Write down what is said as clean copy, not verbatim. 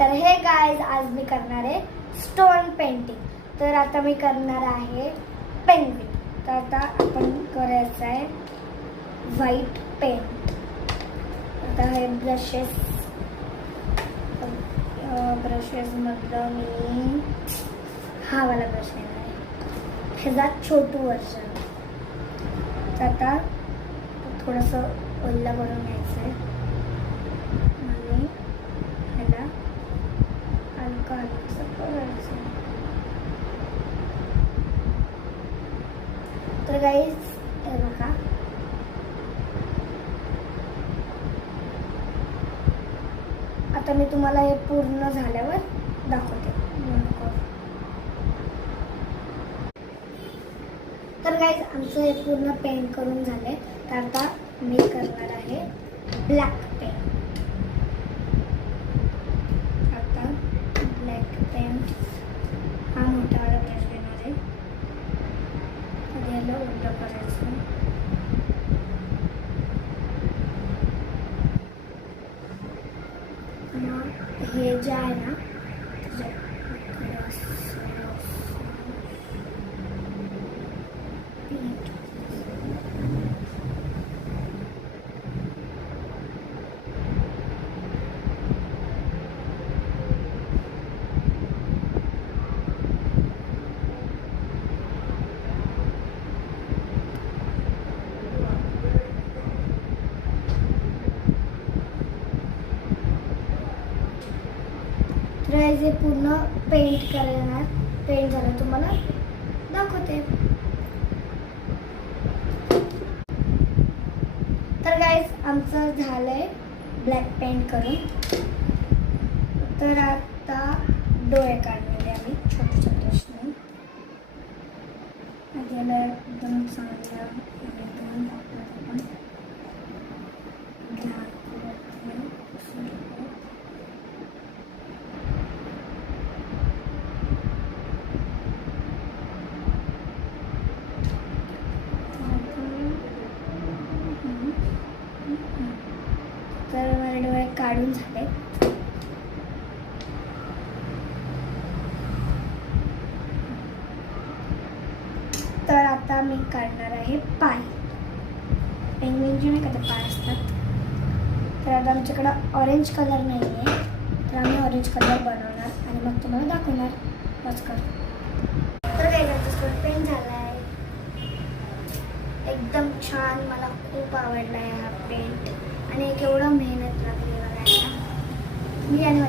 तर hey guys, आज मी करणार आहे स्टोन पेंटिंग. तर आता मी करणार आहे पेंग्विन. तर आता आपण करायचं आहे व्हाईट पेंट. आता हे ब्रशेसमधलं मी हा वाला ब्रश घेणार आहे, ह्याचा छोटू वर्जन. तर आता थोडंसं ओल्ला करून घ्यायचं आहे आणि ह्याला हलका हलकंसं करायचं. तर गाईज हे बघा, आता मी तुम्हाला हे पूर्ण झाल्यावर दाखवते. तर गाईज आमचं हे पूर्ण पेंट करून झाले. तर आता मी करणार आहे ब्लॅक पेंट. आता ब्लॅक पेंट हा मोठावाला ब्रश घेणार आहे, याला उलटं करायचं. मग हे जे आहे ना, हे पूर्ण पेंट झालं तुम्हाला दाखवते. तर गाईज आमचं झालंय ब्लॅक पेंट करून. तर आता डोळे काढलेले आम्ही छोटे छोटे असणे याला एकदम चांगल्या तर माझे डोळे काढून झाले. तर आता मी काढणार आहे पाय. पेंग्विनचे नाही का ते पाय असतात. तर आता आमच्याकडं ऑरेंज कलर नाही आहे, तर आम्ही ऑरेंज कलर बनवणार आणि मग तुम्हाला दाखवणार. बस कर. तर काय करतो, पेंट झाला आहे एकदम छान. मला खूप आवडला आहे हा पेंट आणि एक एवढं मेहनत लागली मला. मी आणि